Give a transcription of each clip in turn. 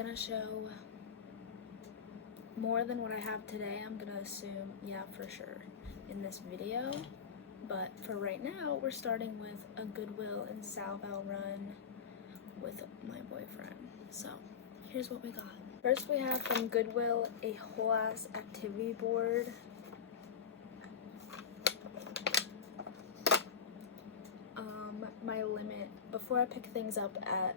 gonna show more than what I have today, I'm gonna assume, yeah, for sure, in this video. But for right now, we're starting with a Goodwill and Salval run with my boyfriend. So here's what we got. First, we have from Goodwill a whole ass activity board. My limit before I pick things up at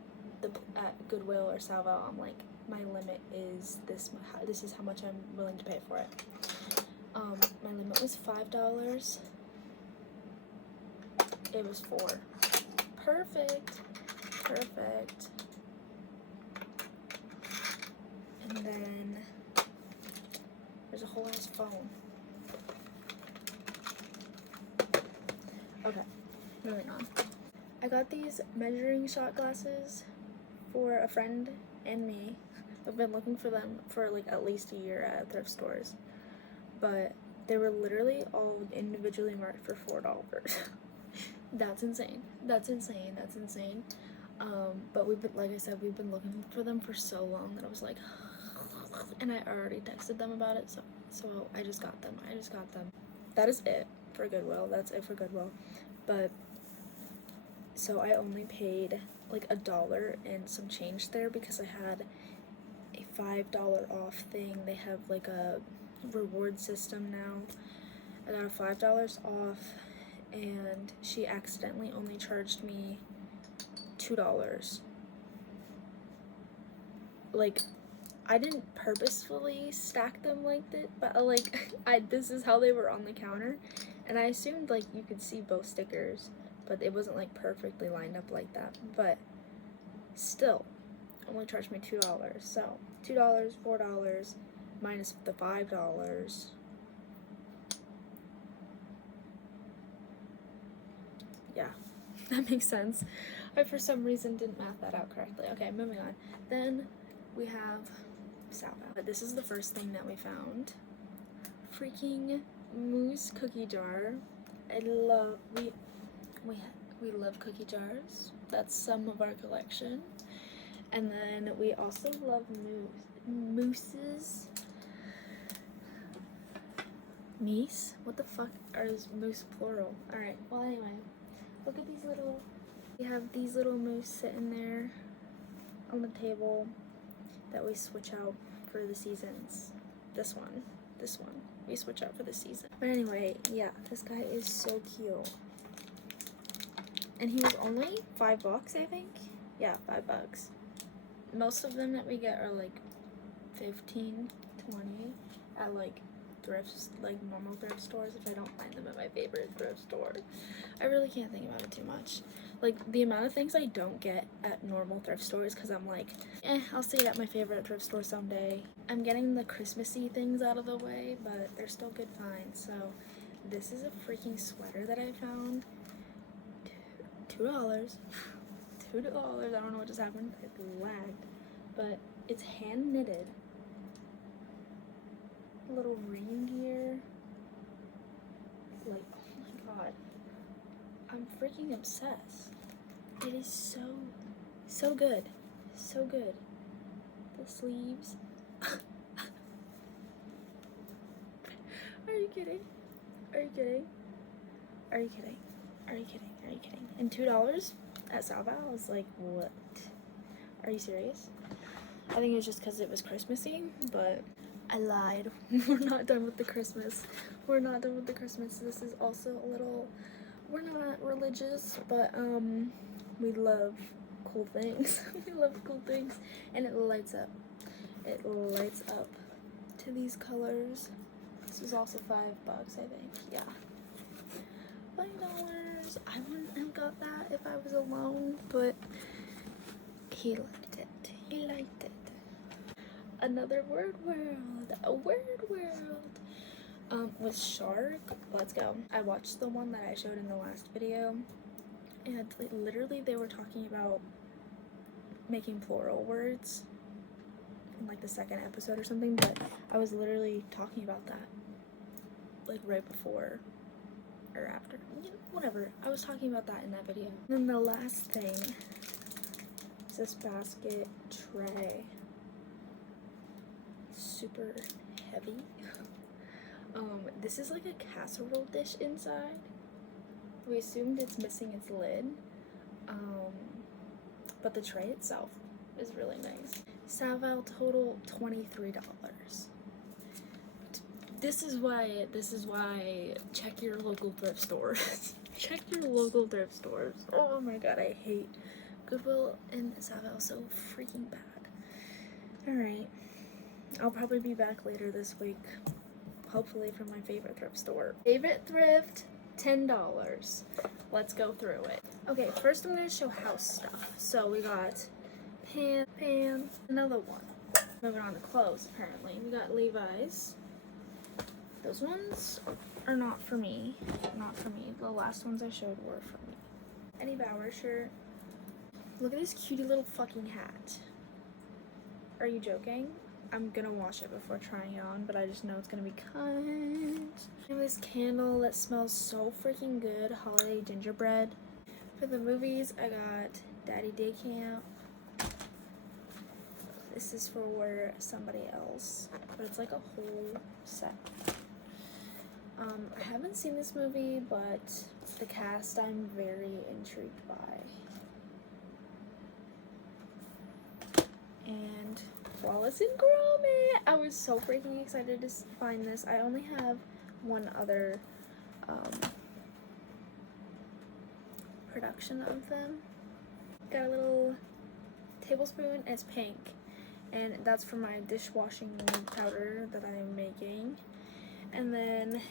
Goodwill or Salval, I'm like, my limit is this. This is how much I'm willing to pay for it. My limit was $5. It was $4. Perfect. And then there's a whole ass phone. Okay, moving on. I got these measuring shot glasses for a friend and me. I've been looking for them for like at least a year at thrift stores, but they were literally all individually marked for $4. That's insane. But we've been, like I said, we've been looking for them for so long that I was like, and I already texted them about it, so I just got them. That is it for Goodwill. That's it for Goodwill. But so I only paid like $1 and some change there because I had a $5 off thing. They have like a reward system now. I got a $5 off, and she accidentally only charged me $2. Like, I didn't purposefully stack them like that, but like this is how they were on the counter, and I assumed like you could see both stickers, but it wasn't like perfectly lined up like that. But still, only charged me $2. So $2, $4 minus the $5. Yeah, that makes sense. I for some reason didn't math that out correctly. Okay, moving on. Then we have Salval. This is the first thing that we found. Freaking mousse cookie jar. We love cookie jars. That's some of our collection. And then we also love mousses. Meese? What the fuck is mousse plural? Alright, well anyway. Look at these little, we have these little mousse sitting there on the table that we switch out for the seasons. This one, we switch out for the season. But anyway, yeah, this guy is so cute. And he was only $5, I think. Yeah, $5. Most of them that we get are like 15, 20 at like thrifts, like normal thrift stores, if I don't find them at my favorite thrift store. I really can't think about it too much. Like, the amount of things I don't get at normal thrift stores because I'm like, I'll see it at my favorite thrift store someday. I'm getting the Christmassy things out of the way, but they're still good finds. So this is a freaking sweater that I found. $2. $2. I don't know what just happened. It lagged. But it's hand knitted. Little ring gear. Like, oh my god. I'm freaking obsessed. It is so good. So good. The sleeves. Are you kidding? And $2 at Salval? I was like, what? Are you serious? I think it was just because it was Christmassy, but I lied. We're not done with the Christmas. This is also a little, we're not religious, but we love cool things. And it lights up. To these colors. This is also $5, I think. Yeah. $5. I wouldn't have got that if I was alone, but he liked it. Another word world. A word world. With Shark. Let's go. I watched the one that I showed in the last video, and literally they were talking about making plural words in like the second episode or something, but I was literally talking about that like right before or after, whatever. I was talking about that in that video. And then the last thing is this basket tray. super heavy. This is like a casserole dish inside. We assumed it's missing its lid, but the tray itself is really nice. Saval total $23. This is why check your local thrift stores. Check your local thrift stores. Oh my god, I hate Goodwill and Saval so freaking bad. Alright, I'll probably be back later this week, hopefully from my favorite thrift store. Favorite thrift, $10. Let's go through it. Okay, first I'm going to show house stuff. So we got pan, another one. Moving on to clothes, apparently. We got Levi's. Those ones are not for me. Not for me. The last ones I showed were for me. Eddie Bauer shirt. Look at this cutie little fucking hat. Are you joking? I'm gonna wash it before trying it on, but I just know it's gonna be cunt. I have this candle that smells so freaking good. Holiday gingerbread. For the movies, I got Daddy Day Camp. This is for somebody else, but it's like a whole set. I haven't seen this movie, but the cast I'm very intrigued by. And Wallace and Gromit! I was so freaking excited to find this. I only have one other production of them. Got a little tablespoon, and it's pink. And that's for my dishwashing powder that I'm making. And then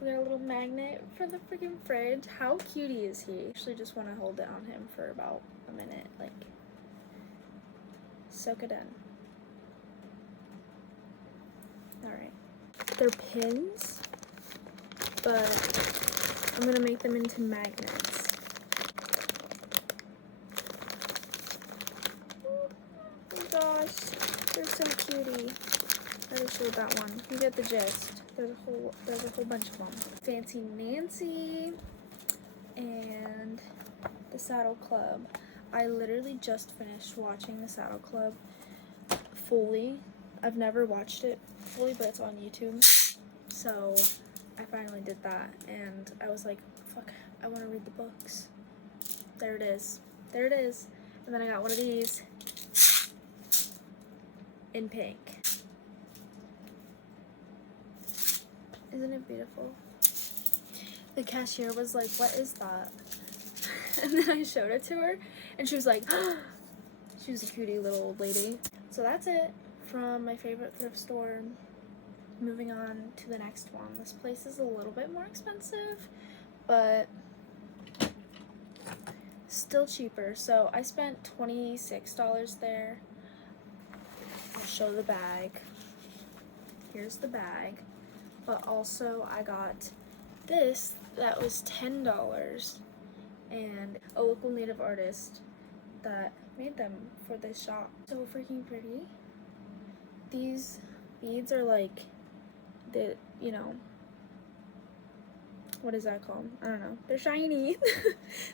we got a little magnet for the freaking fridge. How cutie is he? I actually just want to hold it on him for about a minute. Like, soak it in. Alright. They're pins, but I'm gonna make them into magnets. Oh my gosh, they're so cutie. I already showed that one. You get the gist. There's a whole bunch of them. Fancy Nancy and The Saddle Club. I literally just finished watching The Saddle Club fully. I've never watched it fully, but it's on YouTube. So I finally did that, and I was like, fuck, I want to read the books. There it is. There it is. And then I got one of these in pink. Isn't it beautiful? The cashier was like, what is that? And then I showed it to her, and she was like, she was a cutie little old lady. So that's it from my favorite thrift store. Moving on to the next one. This place is a little bit more expensive, but still cheaper. So I spent $26 there. I'll show the bag. Here's the bag. But also I got this that was $10, and a local native artist that made them for this shop. So freaking pretty. These beads are like the, you know, what is that called? I don't know. They're shiny.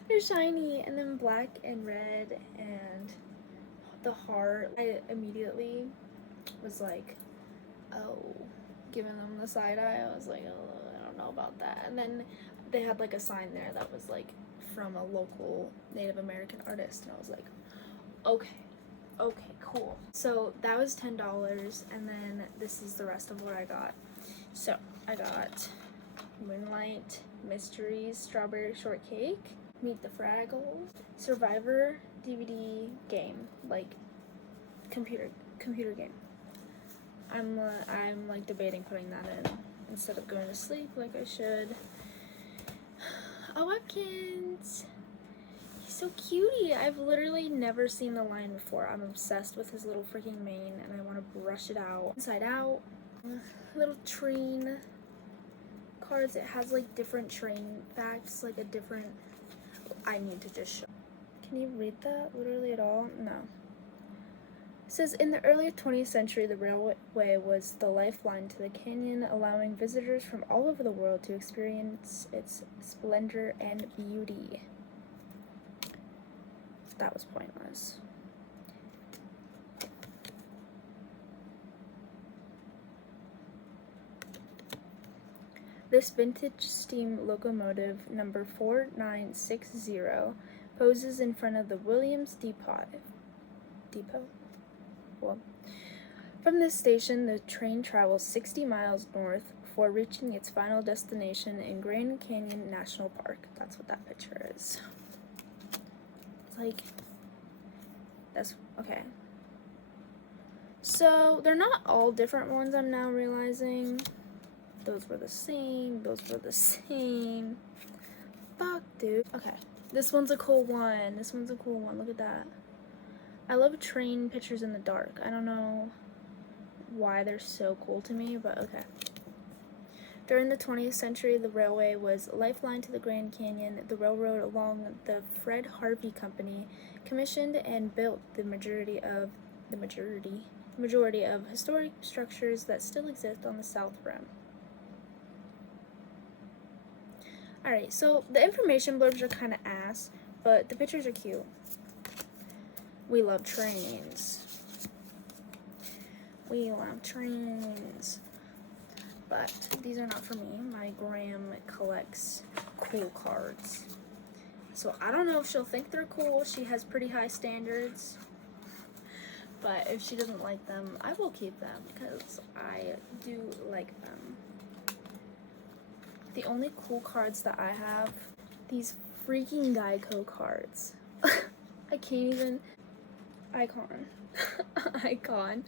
They're shiny, and then black and red and the heart. I immediately was like, oh, giving them the side eye. I was like, oh, I don't know about that. And then they had like a sign there that was like from a local Native American artist, and I was like, okay, cool. So that was $10, and then this is the rest of what I got. So I got Moonlight Mysteries Strawberry Shortcake, Meet the Fraggles, Survivor DVD game, like computer game. I'm like debating putting that in instead of going to sleep like I should. Oh, Watkins! He's so cutie. I've literally never seen the Lion before. I'm obsessed with his little freaking mane, and I want to brush it out. Inside Out. Little train cards. It has like different train facts, like a different. I need to just show. Can you read that literally at all? No. It says, in the early 20th century, the railway was the lifeline to the canyon, allowing visitors from all over the world to experience its splendor and beauty. That was pointless. This vintage steam locomotive, number 4960, poses in front of the Williams Depot? Well, from this station, the train travels 60 miles north before reaching its final destination in Grand Canyon National Park. That's what that picture is. It's like, that's, okay. So, they're not all different ones, I'm now realizing. Those were the same, those were the same. Fuck, dude. Okay, this one's a cool one. This one's a cool one, look at that. I love train pictures in the dark. I don't know why they're so cool to me, but okay. During the 20th century, the railway was a lifeline to the Grand Canyon. The railroad, along the Fred Harvey Company, commissioned and built the majority of historic structures that still exist on the South Rim. Alright, so the information blurbs are kind of ass, but the pictures are cute. We love trains. We love trains. But these are not for me. My Graham collects cool cards. So I don't know if she'll think they're cool. She has pretty high standards. But if she doesn't like them, I will keep them because I do like them. The only cool cards that I have, these freaking Geico cards. I can't even. Icon. Icon.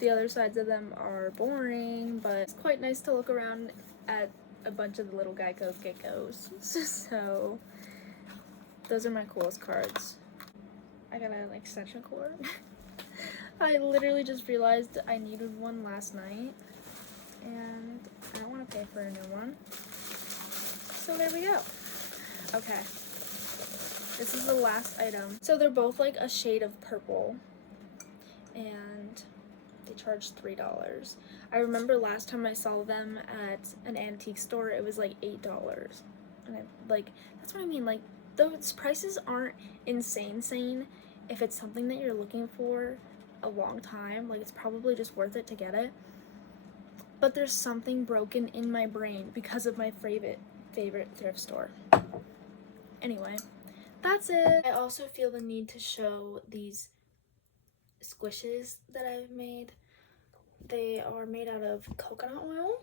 The other sides of them are boring, but it's quite nice to look around at a bunch of the little Geico geckos. So, those are my coolest cards. I got an extension cord. I literally just realized I needed one last night, and I don't want to pay for a new one. So there we go. Okay. This is the last item. So they're both like a shade of purple, and they charge $3. I remember last time I saw them at an antique store, it was like $8. And that's what I mean, like, those prices aren't insane if it's something that you're looking for a long time. Like, it's probably just worth it to get it. But there's something broken in my brain because of my favorite thrift store. Anyway, that's it. I also feel the need to show these squishes that I've made. They are made out of coconut oil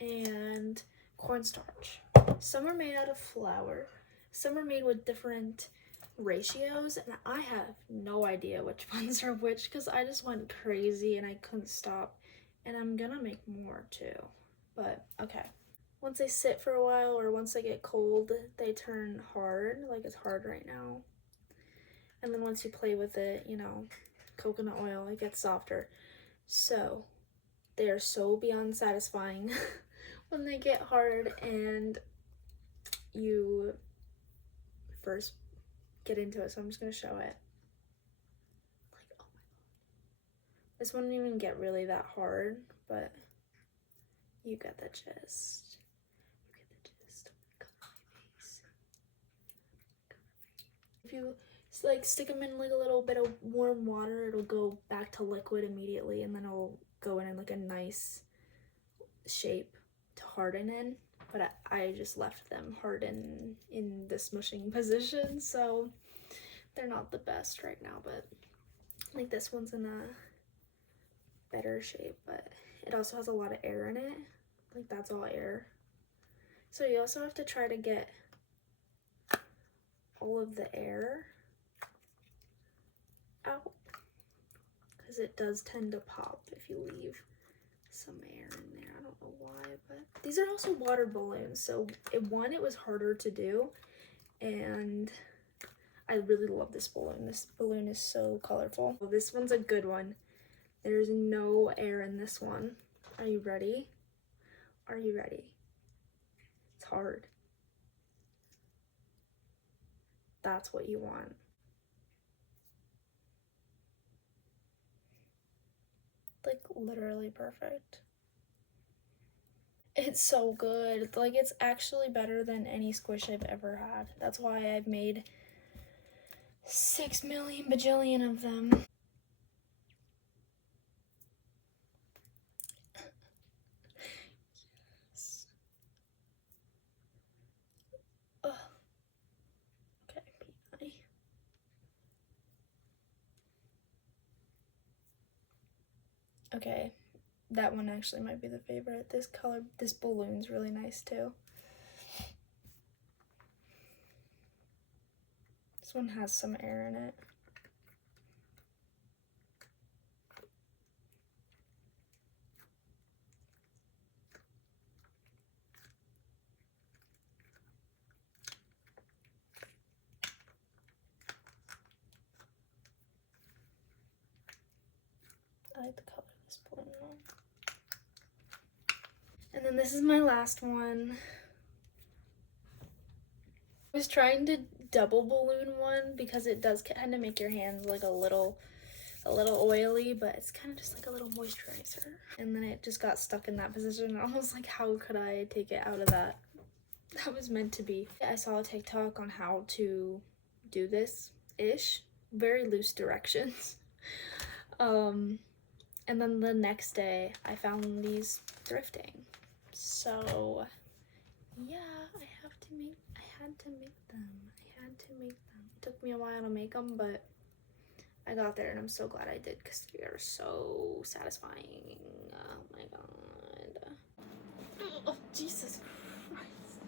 and cornstarch. Some are made out of flour. Some are made with different ratios, and I have no idea which ones are which because I just went crazy and I couldn't stop. And I'm gonna make more too. But okay. Once they sit for a while or once they get cold, they turn hard, like it's hard right now. And then once you play with it, you know, coconut oil, it gets softer. So they are so beyond satisfying when they get hard and you first get into it. So I'm just gonna show it. Like, oh my god. This wouldn't even get really that hard, but you get the gist. If you like stick them in like a little bit of warm water, it'll go back to liquid immediately, and then it'll go in like a nice shape to harden in. But I just left them harden in the smushing position, so they're not the best right now. But like this one's in a better shape, but it also has a lot of air in it. Like that's all air. So you also have to try to get all of the air out because it does tend to pop if you leave some air in there. I don't know why, but these are also water balloons, so it was harder to do, and I really love this balloon. This balloon is so colorful. Well, this one's a good one. There's no air in this one. Are you ready? Are you ready? It's hard. That's what you want. Like literally perfect. It's so good. Like it's actually better than any squish I've ever had. That's why I've made 6 million bajillion of them. Okay, that one actually might be the favorite. This color, this balloon's really nice too. This one has some air in it. I like the color of this balloon though. And then this is my last one. I was trying to double balloon one because it does kind of make your hands like a little oily, but it's kind of just like a little moisturizer. And then it just got stuck in that position. I was like, how could I take it out of that? That was meant to be. I saw a TikTok on how to do this-ish. Very loose directions. And then the next day I found these thrifting. So yeah, I had to make them. It took me a while to make them, but I got there and I'm so glad I did because they are so satisfying. Oh my god. Oh, Jesus Christ.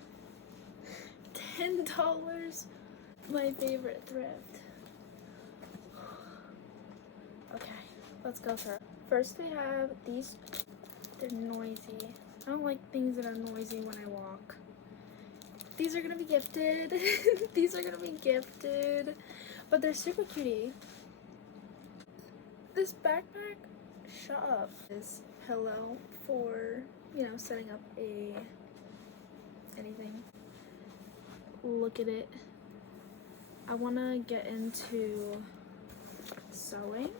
$10. My favorite thrift. Okay, let's go through. First we have these. They're noisy. I don't like things that are noisy when I walk. These are gonna be gifted. These are gonna be gifted. But they're super cutie. This backpack, shut up. This pillow for, you know, setting up anything. Look at it. I wanna get into sewing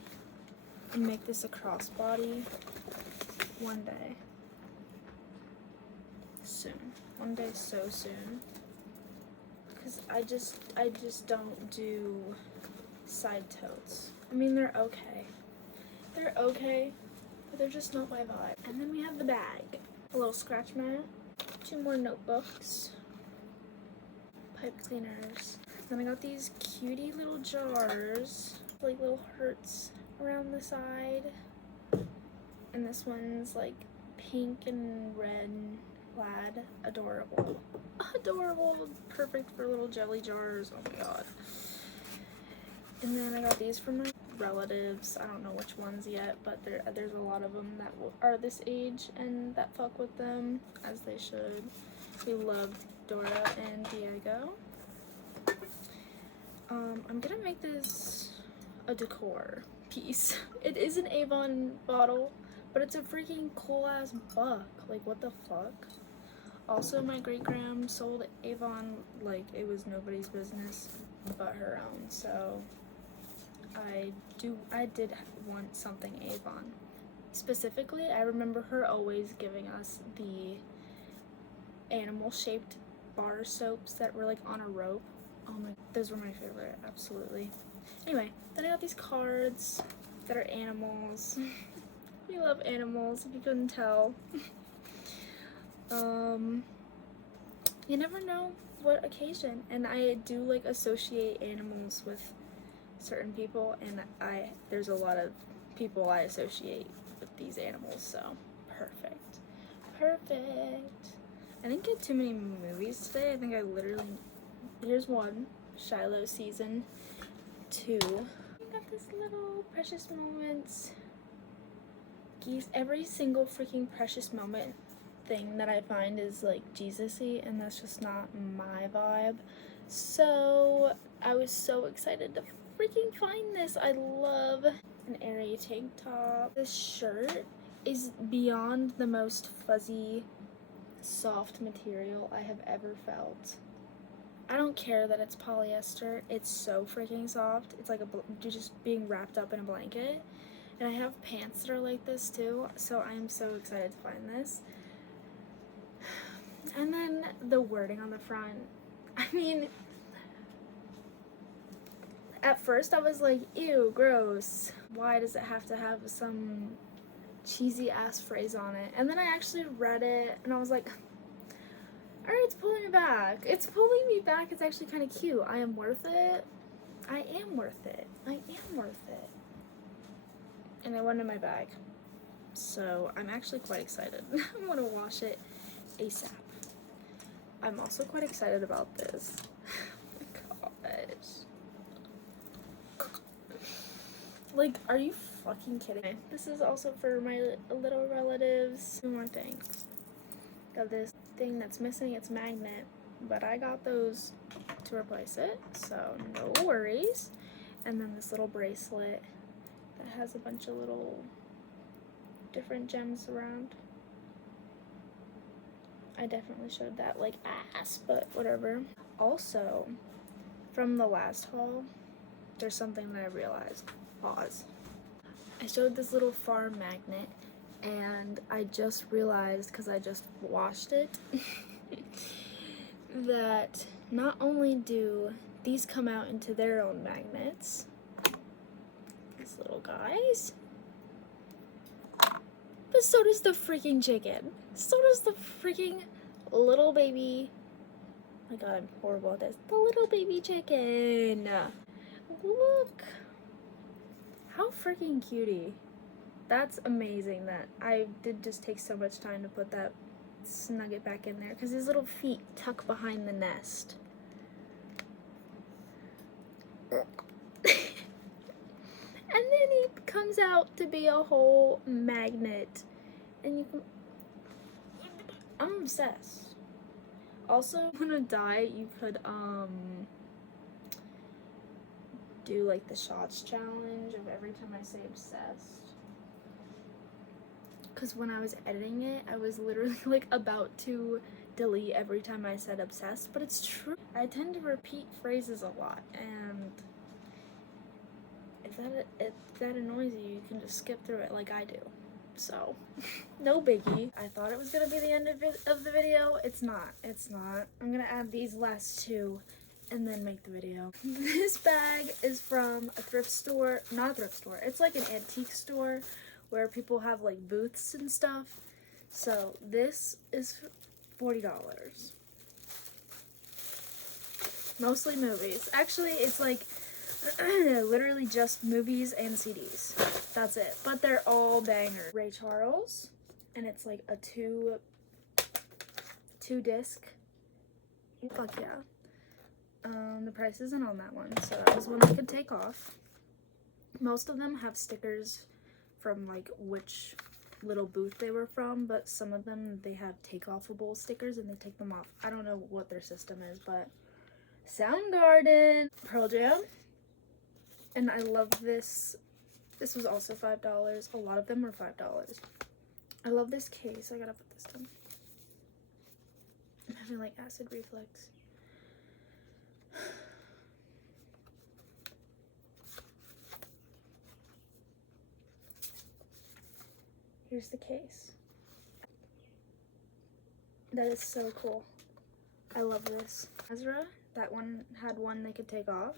and make this a crossbody one day. Soon. One day so soon. Cause I just don't do side totes. I mean, they're okay. They're okay, but they're just not my vibe. And then we have the bag. A little scratch mat. 2 more notebooks. Pipe cleaners. Then I got these cutie little jars. Like little hearts around the side. And this one's like pink and red plaid. Adorable. Adorable. Perfect for little jelly jars. Oh my god. And then I got these from my relatives. I don't know which ones yet, but there's a lot of them that are this age and that fuck with them, as they should. We love Dora and Diego. I'm gonna make this a decor piece. It is an Avon bottle, but it's a freaking cool ass buck. Like, what the fuck? Also, my great-gram sold Avon like it was nobody's business but her own, so I did want something Avon. Specifically, I remember her always giving us the animal-shaped bar soaps that were like on a rope. Oh my, those were my favorite, absolutely. Anyway, then I got these cards that are animals. We love animals, if you couldn't tell. You never know what occasion, and I do like associate animals with certain people, and there's a lot of people I associate with these animals, so perfect. I didn't get too many movies today. I think I literally, here's one, Shiloh season 2. We got this little Precious Moments geese. Every single freaking Precious Moment thing that I find is like Jesus-y, and that's just not my vibe. So I was so excited to freaking find this. I love an airy tank top. This shirt is beyond the most fuzzy, soft material I have ever felt. I don't care that it's polyester. It's so freaking soft. It's like just being wrapped up in a blanket. And I have pants that are like this too, so I am so excited to find this. And then the wording on the front. I mean, at first I was like, ew, gross. Why does it have to have some cheesy ass phrase on it? And then I actually read it and I was like, alright, it's pulling me back. It's pulling me back. It's actually kind of cute. I am worth it. And it went in my bag. So I'm actually quite excited. I'm gonna wash it ASAP. I'm also quite excited about this. Oh my gosh. Like, are you fucking kidding me? This is also for my little relatives. Two more things. Got this thing that's missing its magnet, but I got those to replace it, so no worries. And then this little bracelet that has a bunch of little different gems around. I definitely showed that like ass, but whatever. Also, from the last haul, there's something that I realized. Pause. I showed this little farm magnet, and I just realized, because I just washed it, that not only do these come out into their own magnets, these little guys, but so does the freaking chicken. So does the freaking little baby. Oh my god, I'm horrible at this. The little baby chicken. Look. How freaking cutie. That's amazing that I did just take so much time to put that snugget back in there, because his little feet tuck behind the nest. And then he comes out to be a whole magnet. And you can... I'm obsessed. Also, on a diet, you could, do, like, the shots challenge of every time I say obsessed. Because when I was editing it, I was literally, like, about to delete every time I said obsessed. But it's true. I tend to repeat phrases a lot, and if that annoys you, you can just skip through it like I do. So, no biggie. I thought it was gonna be the end of the video. It's not. It's not. I'm gonna add these last two and then make the video. This bag is from a thrift store. Not a thrift store. It's like an antique store where people have like booths and stuff. So this is $40. Mostly movies. Actually, it's like literally just movies and CDs. That's it. But they're all bangers. Ray Charles, and it's like a two disc. Fuck yeah. The price isn't on that one, so that was one I could take off. Most of them have stickers from like which little booth they were from, but some of them they have take-offable stickers and they take them off. I don't know what their system is, but Soundgarden, Pearl Jam. And I love this. This was also $5. A lot of them were $5. I love this case. I gotta put this down. I'm having like acid reflux. Here's the case. That is so cool. I love this. Ezra, that one had one they could take off.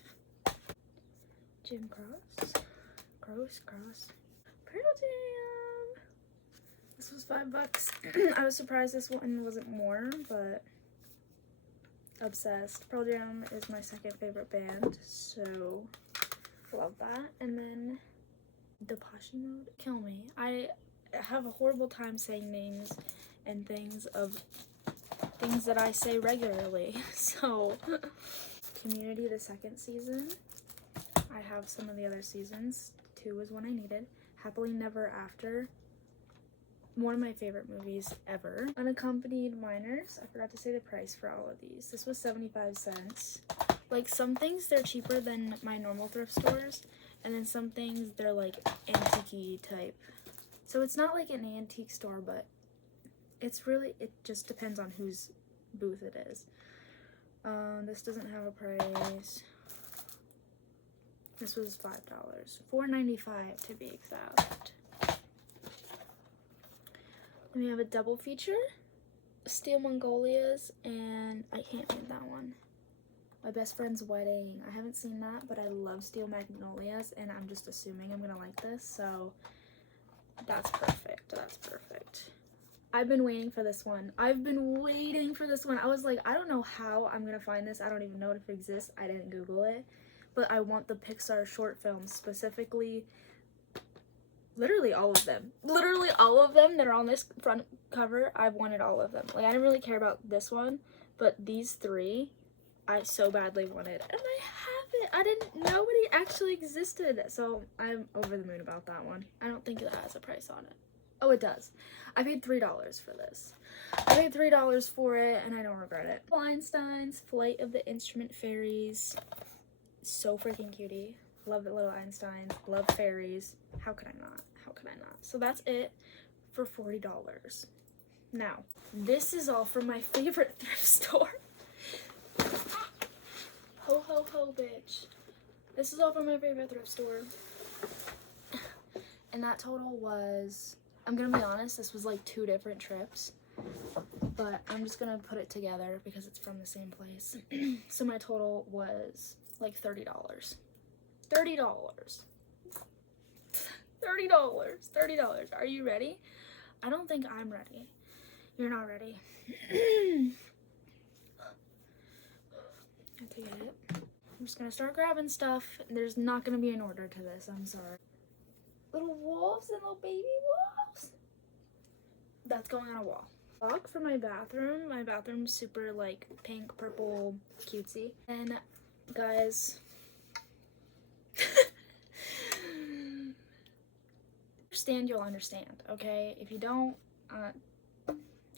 Jim Cross. Cross. Pearl Jam. This was $5. I was surprised this one wasn't more, but obsessed. Pearl Jam is my second favorite band, so love that. And then Depeche Mode. Kill me. I have a horrible time saying names and things of things that I say regularly. So Community, the second season. I have some of the other seasons. 2 was one I needed. Happily Never After. One of my favorite movies ever. Unaccompanied Minors. I forgot to say the price for all of these. This was 75 cents. Like, some things they're cheaper than my normal thrift stores, and then some things they're like antique-y type. So it's not like an antique store, but it's really, it just depends on whose booth it is. This doesn't have a price. This was $5. $4.95 to be exact. And we have a double feature. Steel Mongolias, and I can't read that one. My Best Friend's Wedding. I haven't seen that, but I love Steel Magnolias, and I'm just assuming I'm gonna like this, so that's perfect. That's perfect. I've been waiting for this one. I was like, I don't know how I'm gonna find this. I don't even know if it exists. I didn't Google it. But I want the Pixar short films, specifically literally all of them. Literally all of them that are on this front cover, I've wanted all of them. Like, I didn't really care about this one, but these three, I so badly wanted. And I have it. I didn't know it actually existed. So I'm over the moon about that one. I don't think it has a price on it. Oh, it does. I paid $3 for this. I paid $3 for it, and I don't regret it. Einstein's Flight of the Instrument Fairies. So freaking cutie. Love the little Einsteins. Love fairies. How could I not? How could I not? So that's it for $40. Now, this is all from my favorite thrift store. Ho, ho, ho, bitch. This is all from my favorite thrift store. And that total was, I'm gonna be honest, this was like 2 different trips. But I'm just gonna put it together because it's from the same place. So my total was like $30. $30. $30. Are you ready? I don't think I'm ready. You're not ready. Okay, get it. I'm just gonna start grabbing stuff. There's not gonna be an order to this, I'm sorry. Little wolves and little baby wolves. That's going on a wall. Lock for my bathroom. My bathroom's super like pink, purple, cutesy. And guys, you'll understand, okay? If you don't, I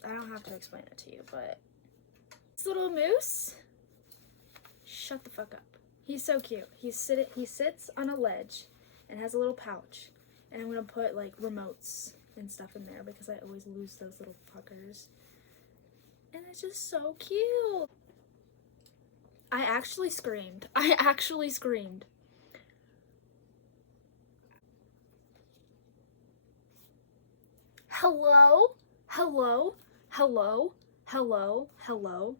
don't have to explain it to you, but this little moose, shut the fuck up. He's so cute. He sits on a ledge and has a little pouch, and I'm gonna put like remotes and stuff in there because I always lose those little fuckers. And it's just so cute. I actually screamed. Hello? Hello? Hello? Hello? Hello?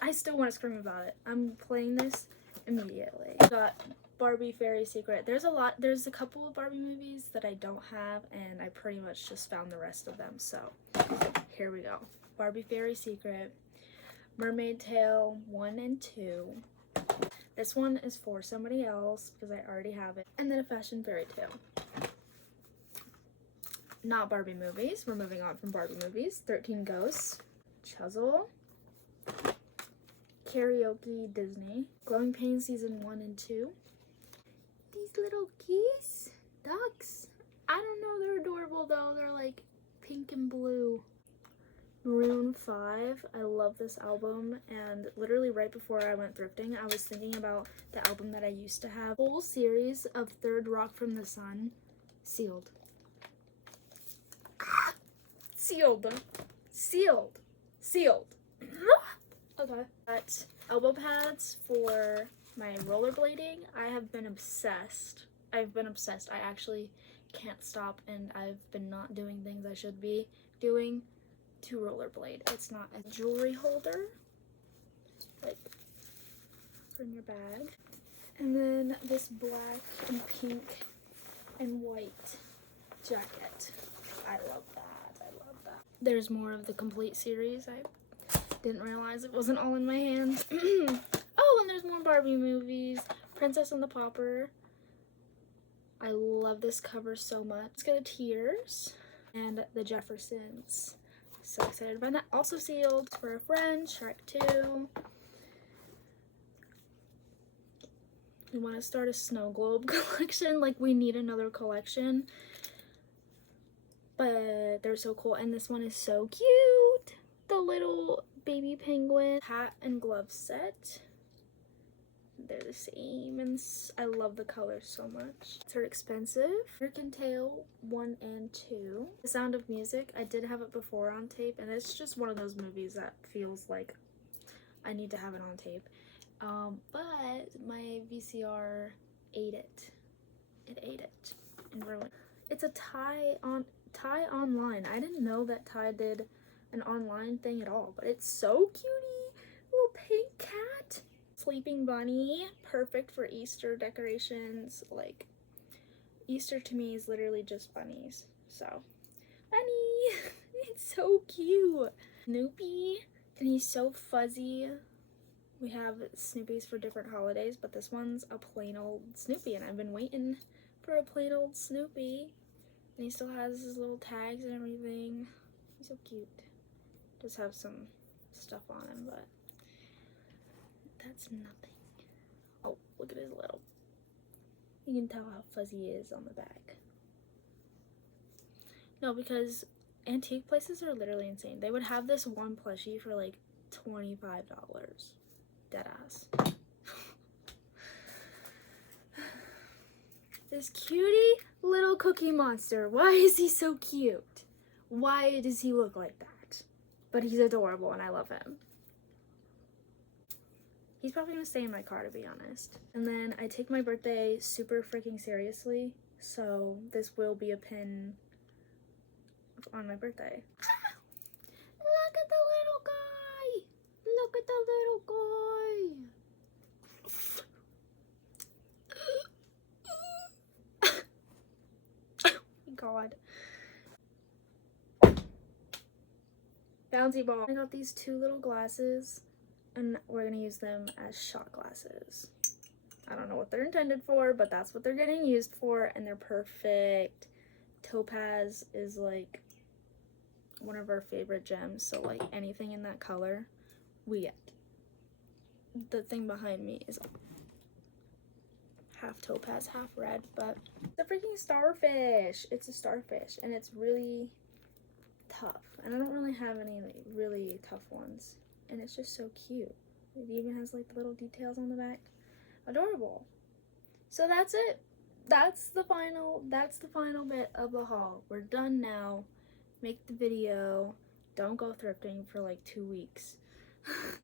I still want to scream about it. I'm playing this immediately. Got Barbie Fairy Secret. There's a couple of Barbie movies that I don't have, and I pretty much just found the rest of them. So here we go. Barbie Fairy Secret, Mermaid Tale 1 and 2. This one is for somebody else because I already have it. And then a Fashion Fairy Tale. Not Barbie movies. We're moving on from Barbie movies. 13 Ghosts, Chuzzle, Karaoke Disney, Glowing Pain Season 1 and 2. These little geese, ducks. I don't know, they're adorable though. They're like pink and blue. Maroon 5. I love this album, and literally right before I went thrifting, I was thinking about the album that I used to have. Whole series of Third Rock from the Sun, sealed. Sealed. Okay. Got elbow pads for my rollerblading. I have been obsessed. I actually can't stop, and I've been not doing things I should be doing to rollerblade. It's not a jewelry holder, like from your bag. And then this black and pink and white jacket. I love that. There's more of the complete series. I didn't realize it wasn't all in my hands. Oh, and there's more Barbie movies. Princess and the Pauper. I love this cover so much. Let's go to Tears and the Jeffersons. So excited about that. Also sealed for a friend. Shrek 2. We want to start a snow globe collection. Like, we need another collection. But they're so cool. And this one is so cute. The little baby penguin. Hat and glove set. They're the same, and I love the colors so much. They're expensive. American Tail 1 and 2. The Sound of Music. I did have it before on tape, and it's just one of those movies that feels like I need to have it on tape. But my VCR ate it. It ate it and ruined it. It's a Thai Online. I didn't know that Thai did an online thing at all, but it's so cutie. Little pink cat. Sleeping Bunny. Perfect for Easter decorations. Like, Easter to me is literally just bunnies. So, bunny. It's so cute. Snoopy. And he's so fuzzy. We have Snoopies for different holidays, but this one's a plain old Snoopy, and I've been waiting for a plain old Snoopy. And he still has his little tags and everything. He's so cute. Just have some stuff on him, but that's nothing. Oh, look at his little. You can tell how fuzzy he is on the back. No, because antique places are literally insane. They would have this one plushie for like $25. Deadass. This cutie little Cookie Monster. Why is he so cute? Why does he look like that? But he's adorable and I love him. He's probably gonna stay in my car, to be honest. And then I take my birthday super freaking seriously, so this will be a pin on my birthday. Look at the little guy! Look at the little guy! God. Bouncy ball. I got these two little glasses and we're gonna use them as shot glasses. I don't know what they're intended for, but that's what they're getting used for, and they're perfect. Topaz is like one of our favorite gems, so like anything in that color we get. The thing behind me is half topaz, half red, but it's a freaking starfish. It's a starfish and it's really tough, and I don't really have any like really tough ones, and it's just so cute. It even has like the little details on the back. Adorable. So that's it. That's the final bit of the haul. We're done now. Make the video. Don't go thrifting for like 2 weeks.